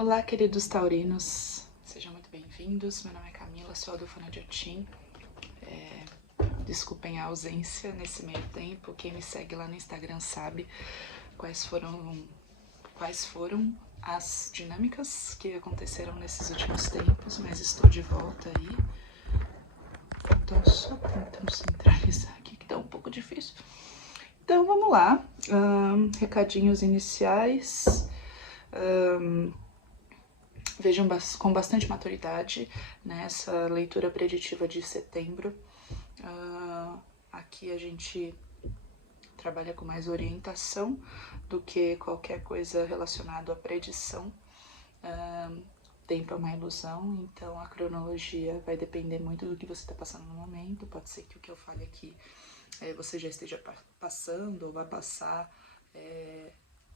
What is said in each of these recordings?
Olá, queridos taurinos, sejam muito bem-vindos. Meu nome é Camila, sou a do Fana de Otim. Desculpem a ausência nesse meio tempo. Quem me segue lá no Instagram sabe quais foram as dinâmicas que aconteceram nesses últimos tempos, mas estou de volta aí. Estou só tentando centralizar aqui, que tá um pouco difícil. Então vamos lá, recadinhos iniciais. Vejam com bastante maturidade nessa leitura preditiva de setembro. Aqui a gente trabalha com mais orientação do que qualquer coisa relacionada à predição. Tempo é uma ilusão, então a cronologia vai depender muito do que você está passando no momento. Pode ser que o que eu fale aqui você já esteja passando ou vai passar.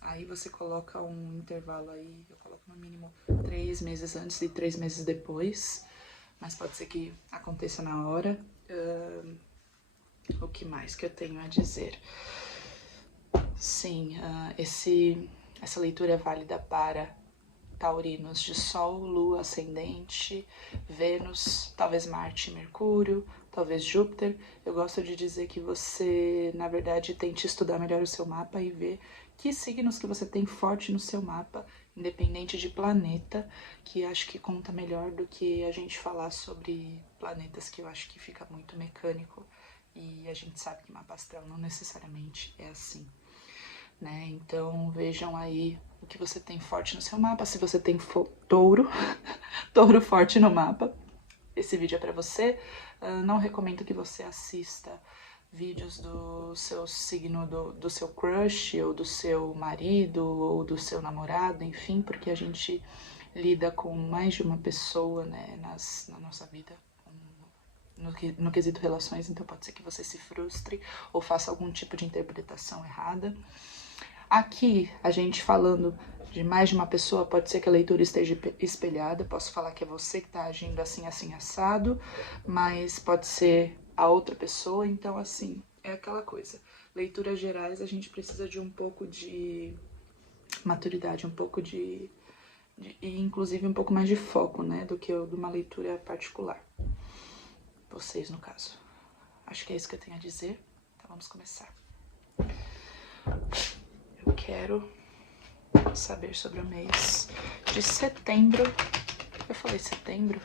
Aí você coloca um intervalo aí, eu coloco no mínimo 3 meses antes e 3 meses depois, mas pode ser que aconteça na hora. O que mais que eu tenho a dizer? Sim, essa leitura é válida para taurinos de Sol, Lua, Ascendente, Vênus, talvez Marte e Mercúrio, talvez Júpiter. Eu gosto de dizer que você, na verdade, tente estudar melhor o seu mapa e ver que signos que você tem forte no seu mapa, independente de planeta, que acho que conta melhor do que a gente falar sobre planetas, que eu acho que fica muito mecânico, e a gente sabe que mapa astral não necessariamente é assim, né? Então vejam aí o que você tem forte no seu mapa. Se você tem touro, touro forte no mapa, esse vídeo é para você. Não recomendo que você assista vídeos do seu signo, do seu crush, ou do seu marido, ou do seu namorado, enfim, porque a gente lida com mais de uma pessoa, né, na nossa vida, no quesito relações, então pode ser que você se frustre ou faça algum tipo de interpretação errada. Aqui, a gente falando de mais de uma pessoa, pode ser que a leitura esteja espelhada, posso falar que é você que está agindo assim, assim, assado, mas pode ser a outra pessoa, então assim, é aquela coisa. Leituras gerais, a gente precisa de um pouco de maturidade, um pouco e inclusive um pouco mais de foco, né, do que de uma leitura particular. Vocês, no caso. Acho que é isso que eu tenho a dizer, então vamos começar. Eu quero saber sobre o mês de setembro. Eu falei setembro?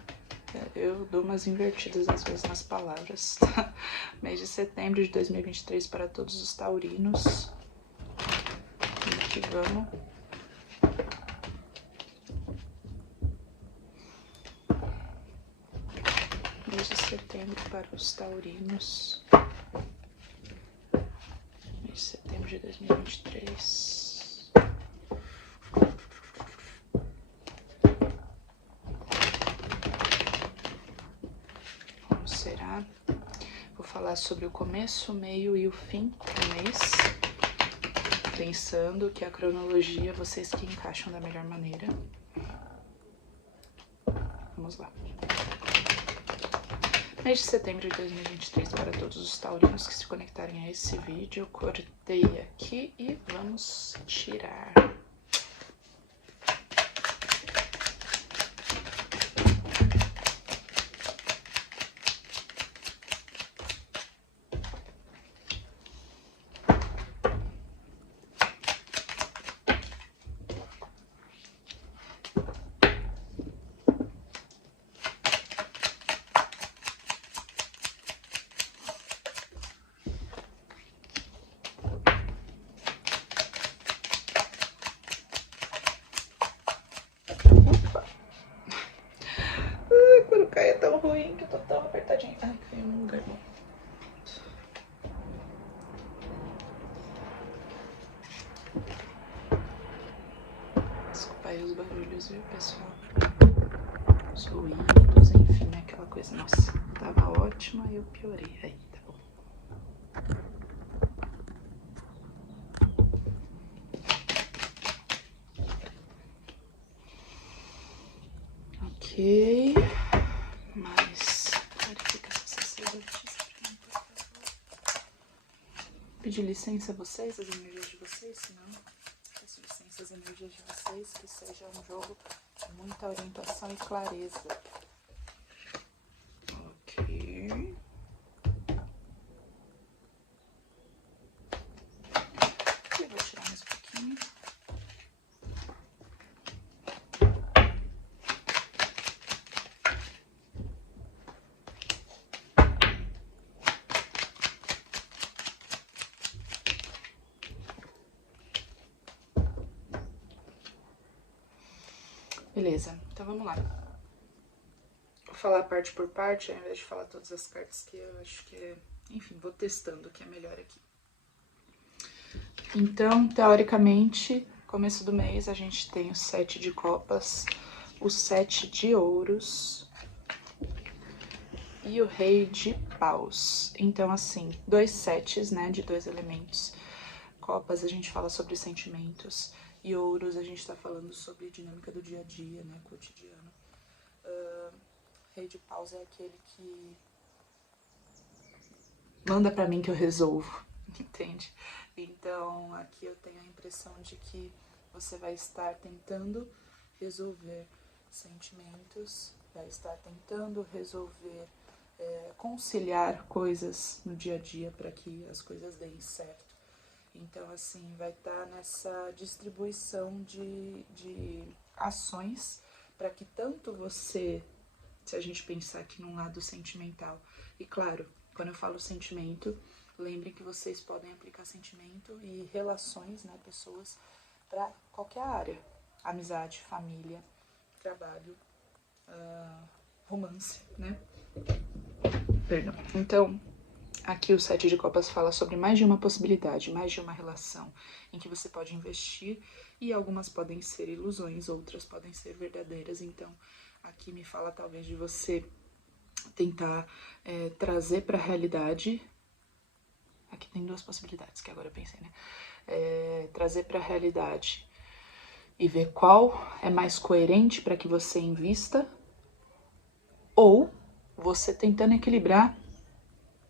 Eu dou umas invertidas às vezes nas palavras, tá? Mês de setembro de 2023 para todos os taurinos. E aqui vamos. Mês de setembro para os taurinos. Mês de setembro de 2023. Como será? Vou falar sobre o começo, o meio e o fim do mês. Pensando que a cronologia vocês que encaixam da melhor maneira. Vamos lá. Mês de setembro de 2023 para todos os taurinos que se conectarem a esse vídeo. Eu cortei aqui e vamos tirar. Quando cai é tão ruim que eu tô tão apertadinha. Ai, caiu num lugar bom. Desculpa aí os barulhos, viu, pessoal? Os ruídos, enfim, aquela coisa. Nossa, tava ótima e eu piorei. Aí, tá bom. Ok. Mas verifica se sacerdotismo pra mim, por favor. Pedir licença a vocês, as energias de vocês, senão peço licença essas energias de vocês, que seja um jogo de muita orientação e clareza. Ok. E vou tirar mais um pouquinho. Beleza, então vamos lá. Vou falar parte por parte, ao invés de falar todas as cartas, que eu acho que é... Enfim, vou testando o que é melhor aqui. Então, teoricamente, começo do mês a gente tem o 7 de copas, o 7 de ouros e o rei de paus. Então, assim, 2 setes, né, de 2 elementos. Copas a gente fala sobre sentimentos e ouros a gente tá falando sobre dinâmica do dia a dia, né, cotidiano. Rei de paus é aquele que manda pra mim que eu resolvo, entende? Então, aqui eu tenho a impressão de que você vai estar tentando resolver sentimentos, vai estar tentando resolver, conciliar coisas no dia a dia para que as coisas deem certo. Então, assim, vai estar nessa distribuição de ações para que tanto você, se a gente pensar aqui num lado sentimental, e claro, quando eu falo sentimento, lembrem que vocês podem aplicar sentimento e relações, né, pessoas, para qualquer área. Amizade, família, trabalho, romance, né? Perdão. Então, aqui o 7 de copas fala sobre mais de uma possibilidade, mais de uma relação em que você pode investir e algumas podem ser ilusões, outras podem ser verdadeiras. Então, aqui me fala talvez de você tentar trazer para a realidade. Aqui tem 2 possibilidades que agora eu pensei, né? Trazer para a realidade e ver qual é mais coerente para que você invista, ou você tentando equilibrar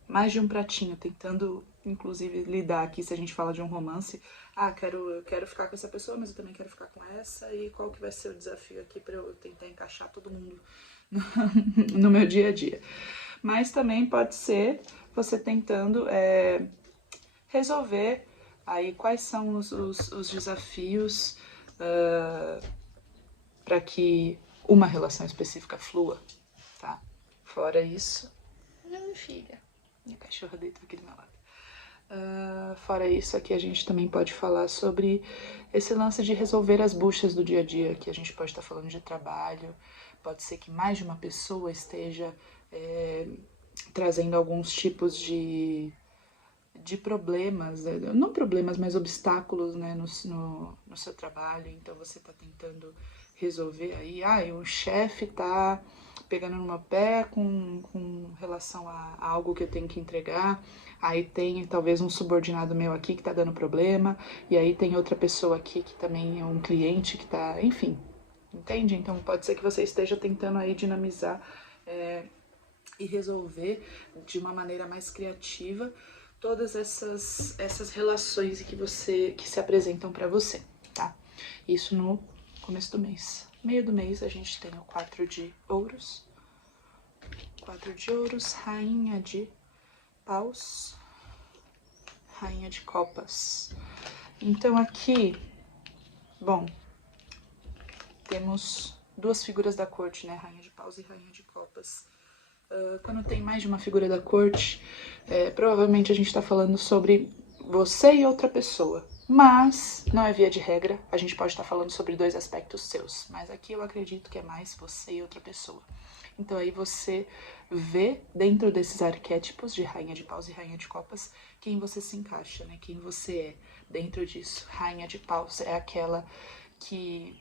mais de um pratinho, tentando inclusive lidar aqui, se a gente fala de um romance, eu quero ficar com essa pessoa, mas eu também quero ficar com essa, e qual que vai ser o desafio aqui para eu tentar encaixar todo mundo no meu dia a dia. Mas também pode ser você tentando resolver aí quais são os desafios para que uma relação específica flua, tá? Fora isso, minha filha, minha cachorra deitou aqui do meu lado. Fora isso, aqui a gente também pode falar sobre esse lance de resolver as buchas do dia a dia, que a gente pode estar falando de trabalho, pode ser que mais de uma pessoa esteja trazendo alguns tipos de problemas, não problemas, mas obstáculos, né, no seu trabalho. Então você está tentando resolver aí, o chefe tá pegando no meu pé com relação a algo que eu tenho que entregar, aí tem talvez um subordinado meu aqui que tá dando problema, e aí tem outra pessoa aqui que também é um cliente que tá, enfim, entende? Então pode ser que você esteja tentando aí dinamizar e resolver de uma maneira mais criativa todas essas relações que se apresentam para você, tá? Isso no começo do mês. Meio do mês a gente tem o 4 de ouros, rainha de paus, rainha de copas. Então aqui, bom, temos 2 figuras da corte, né? Rainha de paus e rainha de copas. Quando tem mais de uma figura da corte, provavelmente a gente está falando sobre você e outra pessoa. Mas, não é via de regra, a gente pode estar falando sobre 2 aspectos seus. Mas aqui eu acredito que é mais você e outra pessoa. Então aí você vê dentro desses arquétipos de rainha de paus e rainha de copas quem você se encaixa, né? Quem você é dentro disso. Rainha de paus é aquela que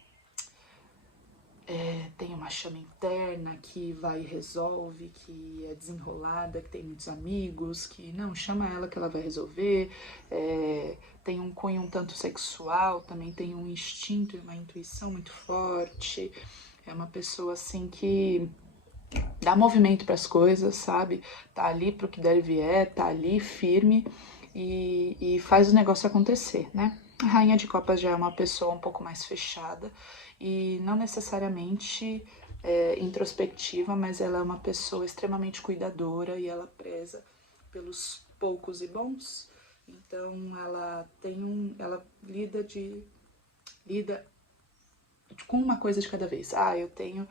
tem uma chama interna, que vai e resolve, que é desenrolada, que tem muitos amigos, que não, chama ela que ela vai resolver, tem um cunho um tanto sexual, também tem um instinto e uma intuição muito forte, é uma pessoa assim que dá movimento para as coisas, sabe? Tá ali pro que der e vier, tá ali firme e faz o negócio acontecer, né? A Rainha de Copas já é uma pessoa um pouco mais fechada e não necessariamente introspectiva, mas ela é uma pessoa extremamente cuidadora e ela preza pelos poucos e bons. Então ela lida com uma coisa de cada vez. Eu tenho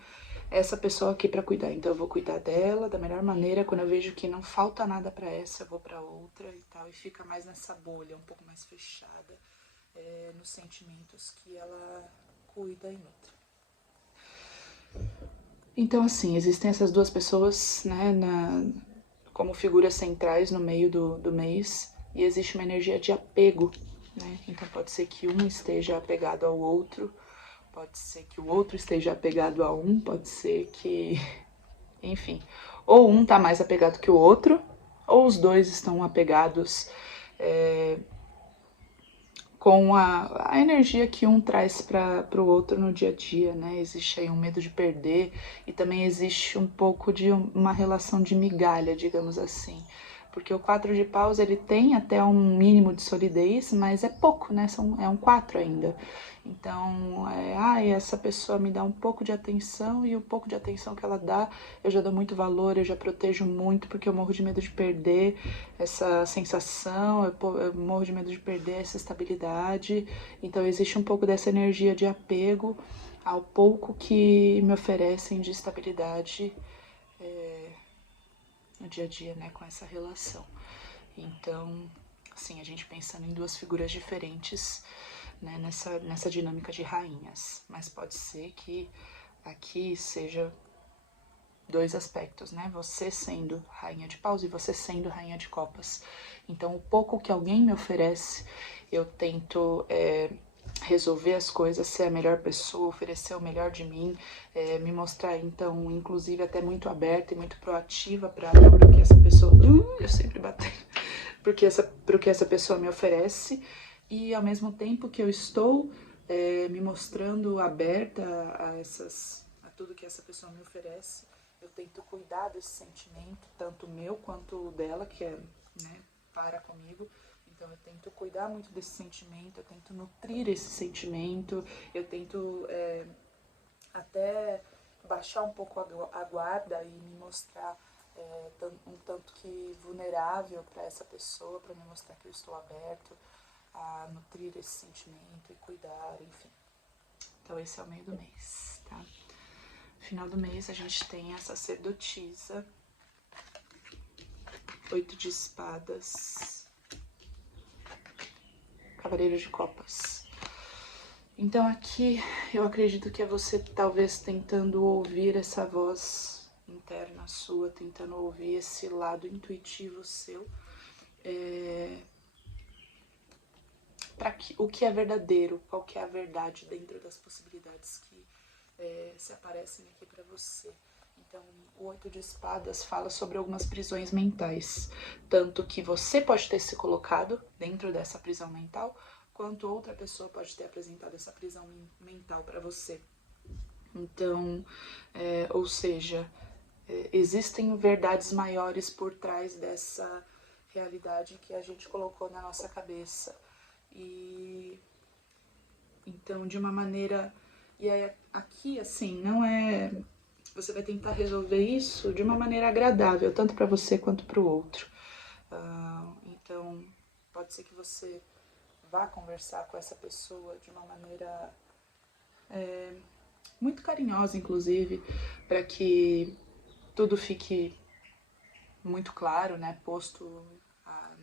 essa pessoa aqui para cuidar, então eu vou cuidar dela da melhor maneira. Quando eu vejo que não falta nada para essa, eu vou para outra e tal, e fica mais nessa bolha, um pouco mais fechada, nos sentimentos que ela cuida e nutre. Então, assim, existem essas duas pessoas, né, como figuras centrais no meio do mês, e existe uma energia de apego, né? Então pode ser que um esteja apegado ao outro, pode ser que o outro esteja apegado a um, pode ser que, enfim, ou um tá mais apegado que o outro, ou os dois estão apegados com a energia que um traz para o outro no dia a dia, né? Existe aí um medo de perder e também existe um pouco de uma relação de migalha, digamos assim. Porque o 4 de paus, ele tem até um mínimo de solidez, mas é pouco, né? É um 4 ainda. Então, essa pessoa me dá um pouco de atenção e o pouco de atenção que ela dá, eu já dou muito valor, eu já protejo muito, porque eu morro de medo de perder essa sensação, eu morro de medo de perder essa estabilidade. Então, existe um pouco dessa energia de apego ao pouco que me oferecem de estabilidade no dia a dia, né, com essa relação. Então, assim, a gente pensando em duas figuras diferentes, né, nessa dinâmica de rainhas, mas pode ser que aqui seja dois aspectos, né? Você sendo rainha de paus e você sendo rainha de copas. Então, o pouco que alguém me oferece, eu tento resolver as coisas, ser a melhor pessoa, oferecer o melhor de mim, me mostrar, então, inclusive até muito aberta e muito proativa para o que essa pessoa... eu sempre batendo. Pro que essa pessoa me oferece, e ao mesmo tempo que eu estou me mostrando aberta a tudo que essa pessoa me oferece, eu tento cuidar desse sentimento, tanto meu quanto dela, que é, né, para comigo. Então eu tento cuidar muito desse sentimento, eu tento nutrir esse sentimento, eu tento até baixar um pouco a guarda e me mostrar um tanto que vulnerável para essa pessoa, para me mostrar que eu estou aberto a nutrir esse sentimento e cuidar, enfim. Então esse é o meio do mês, tá? No final do mês a gente tem a sacerdotisa, 8 de espadas, cavaleiro de copas. Então aqui eu acredito que é você talvez tentando ouvir essa voz interna sua, tentando ouvir esse lado intuitivo seu, para o que é verdadeiro, qual que é a verdade dentro das possibilidades que se aparecem aqui para você. Então, o 8 de espadas fala sobre algumas prisões mentais, tanto que você pode ter se colocado dentro dessa prisão mental, quanto outra pessoa pode ter apresentado essa prisão mental para você. Então, ou seja, existem verdades maiores por trás dessa realidade que a gente colocou na nossa cabeça. E então, de uma maneira... E aí, aqui, assim, não é... Você vai tentar resolver isso de uma maneira agradável, tanto para você quanto para o outro. Então, pode ser que você vá conversar com essa pessoa de uma maneira muito carinhosa, inclusive, para que tudo fique muito claro, né? Posto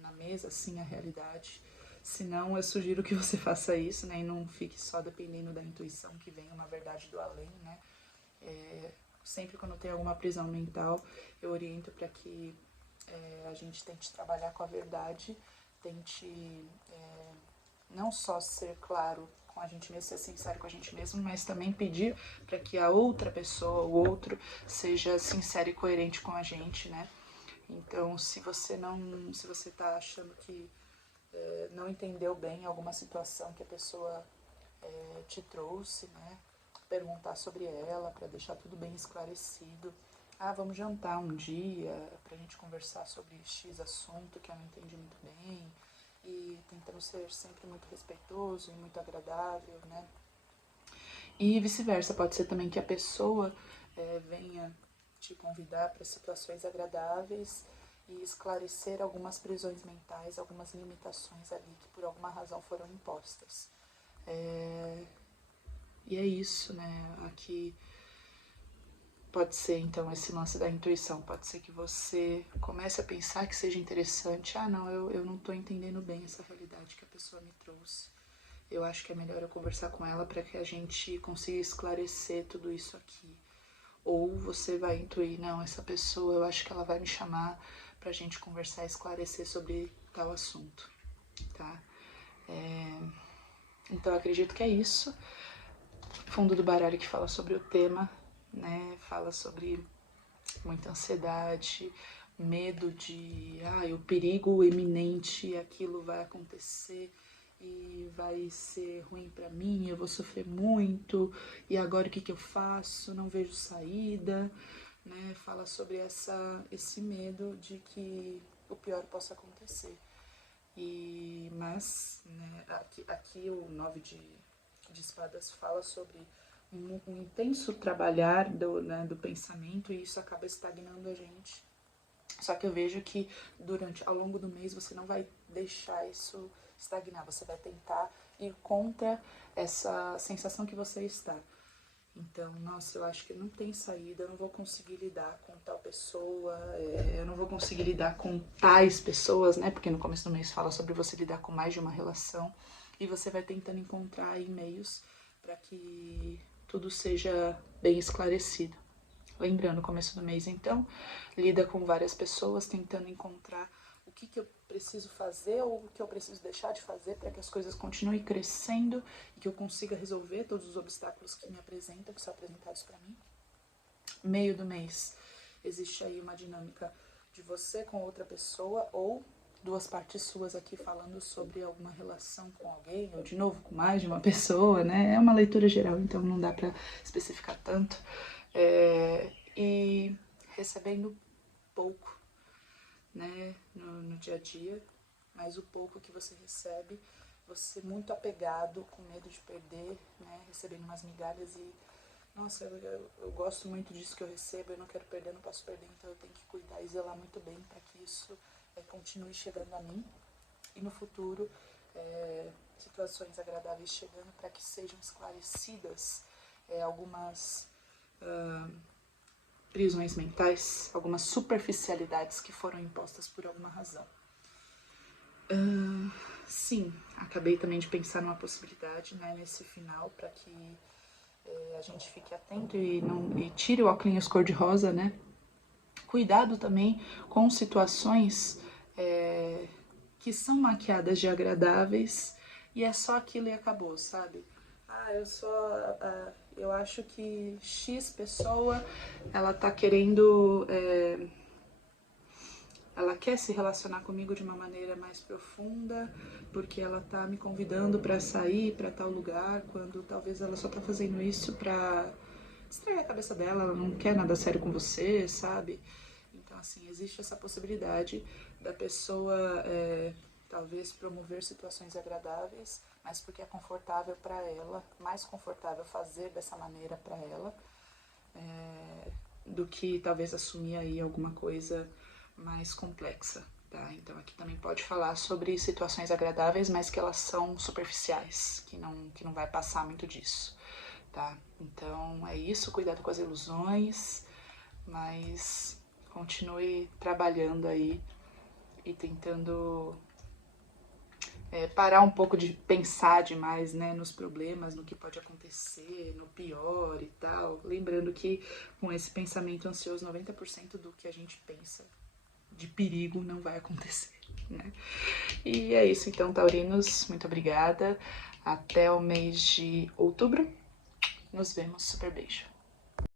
na mesa, assim, a realidade. Se não, eu sugiro que você faça isso, né? E não fique só dependendo da intuição que vem uma verdade do além, né? Sempre quando tem alguma prisão mental, eu oriento para que a gente tente trabalhar com a verdade, tente não só ser claro com a gente mesmo, ser sincero com a gente mesmo, mas também pedir para que a outra pessoa, o outro, seja sincero e coerente com a gente, né? Então, se você tá achando que não entendeu bem alguma situação que a pessoa te trouxe, né? Perguntar sobre ela para deixar tudo bem esclarecido. Vamos jantar um dia pra gente conversar sobre X assunto que eu não entendi muito bem. e tentando ser sempre muito respeitoso e muito agradável, né? E vice-versa, pode ser também que a pessoa venha te convidar para situações agradáveis e esclarecer algumas prisões mentais, algumas limitações ali que por alguma razão foram impostas. E é isso, né? Aqui pode ser então esse lance da intuição, pode ser que você comece a pensar que seja interessante. Ah, não, eu não estou entendendo bem essa realidade que a pessoa me trouxe. Eu acho que é melhor eu conversar com ela para que a gente consiga esclarecer tudo isso aqui. Ou você vai intuir, não, essa pessoa, eu acho que ela vai me chamar pra gente conversar e esclarecer sobre tal assunto, tá? Então eu acredito que é isso. Fundo do baralho que fala sobre o tema, né? Fala sobre muita ansiedade, medo de, o perigo iminente, aquilo vai acontecer e vai ser ruim pra mim, eu vou sofrer muito, e agora o que eu faço? Não vejo saída, né? Fala sobre esse medo de que o pior possa acontecer. Mas, né, aqui o 9 de espadas fala sobre um intenso trabalhar do pensamento, e isso acaba estagnando a gente. Só que eu vejo que ao longo do mês você não vai deixar isso estagnar, você vai tentar ir contra essa sensação que você está. Então, nossa, eu acho que não tem saída, eu não vou conseguir lidar com tal pessoa, eu não vou conseguir lidar com tais pessoas, né? Porque no começo do mês fala sobre você lidar com mais de uma relação, e você vai tentando encontrar aí meios para que tudo seja bem esclarecido. Lembrando, começo do mês, então, lida com várias pessoas, tentando encontrar o que eu preciso fazer ou o que eu preciso deixar de fazer para que as coisas continuem crescendo e que eu consiga resolver todos os obstáculos que me apresentam, que são apresentados para mim. Meio do mês, existe aí uma dinâmica de você com outra pessoa ou duas partes suas aqui falando sobre alguma relação com alguém, ou de novo com mais de uma pessoa, né? É uma leitura geral, então não dá para especificar tanto. E recebendo pouco, né, no dia a dia, mas o pouco que você recebe, você muito apegado, com medo de perder, né, recebendo umas migalhas e, nossa, eu gosto muito disso que eu recebo, eu não quero perder, não posso perder, então eu tenho que cuidar e zelar muito bem para que isso continue chegando a mim e no futuro situações agradáveis chegando para que sejam esclarecidas algumas prisões mentais, algumas superficialidades que foram impostas por alguma razão. Sim, acabei também de pensar numa possibilidade, né, nesse final, para que a gente fique atento e tire o óculos cor-de-rosa, né? Cuidado também com situações que são maquiadas de agradáveis e é só aquilo e acabou, sabe? Eu acho que X pessoa, ela tá querendo, ela quer se relacionar comigo de uma maneira mais profunda, porque ela tá me convidando para sair para tal lugar, quando talvez ela só tá fazendo isso pra distrair a cabeça dela, ela não quer nada sério com você, sabe? Então, assim, existe essa possibilidade da pessoa talvez promover situações agradáveis, mas porque é confortável para ela, mais confortável fazer dessa maneira para ela, do que talvez assumir aí alguma coisa mais complexa, tá? Então aqui também pode falar sobre situações agradáveis, mas que elas são superficiais, que não vai passar muito disso, tá? Então é isso, cuidado com as ilusões, mas continue trabalhando aí e tentando parar um pouco de pensar demais, né, nos problemas, no que pode acontecer, no pior e tal. Lembrando que com esse pensamento ansioso, 90% do que a gente pensa de perigo não vai acontecer, né? E é isso então, taurinos, muito obrigada. Até o mês de outubro. Nos vemos, super beijo.